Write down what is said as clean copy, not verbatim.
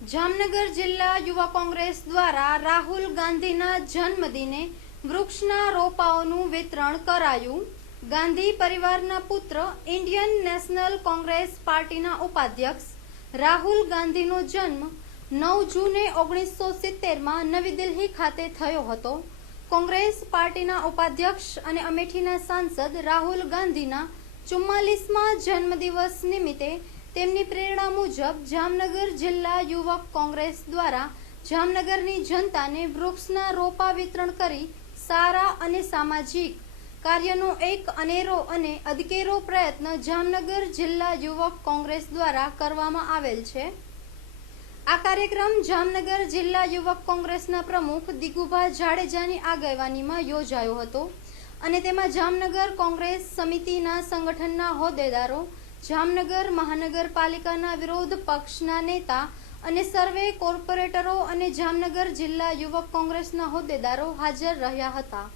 જામનગર જિલ્લા યુવા કોંગ્રેસ દ્વારા રાહુલ ગાંધીના જન્મદિને વૃક્ષના રોપાઓનું વિતરણ કરાયું. ગાંધી પરિવારના પુત્ર ઇન્ડિયન નેશનલ કોંગ્રેસ પાર્ટીના ઉપાધ્યક્ષ રાહુલ ગાંધીનો જન્મ 9 જૂને 1970માં નવી દિલ્હી ખાતે થયો હતો. કોંગ્રેસ પાર્ટીના ઉપાધ્યક્ષ અને અમેઠીના સાંસદ રાહુલ ગાંધીના 44મા જન્મદિવસ નિમિત્તે તેમની પ્રેરણા મુજબ જામનગર જિલ્લા યુવક કોંગ્રેસ દ્વારા જામનગરની જનતાને વૃક્ષના રોપા વિતરણ કરી સારા અને સામાજિક કાર્યનો એક અનેરો અને અદકેરો પ્રયત્ન જામનગર જિલ્લા યુવક કોંગ્રેસ દ્વારા કરવામાં આવેલ છે. આ કાર્યક્રમ જામનગર જિલ્લા યુવક કોંગ્રેસના પ્રમુખ દિગુભા જાડેજાની આગેવાનીમાં યોજાયો હતો અને તેમાં જામનગર કોંગ્રેસ સમિતિના સંગઠનના હોદ્દેદારો, જામનગર મહાનગરપાલિકાના વિરોધ પક્ષના નેતા અને સર્વે કોર્પોરેટરો અને જામનગર જિલ્લા યુવક કોંગ્રેસના હોદ્દેદારો હાજર રહ્યા હતા.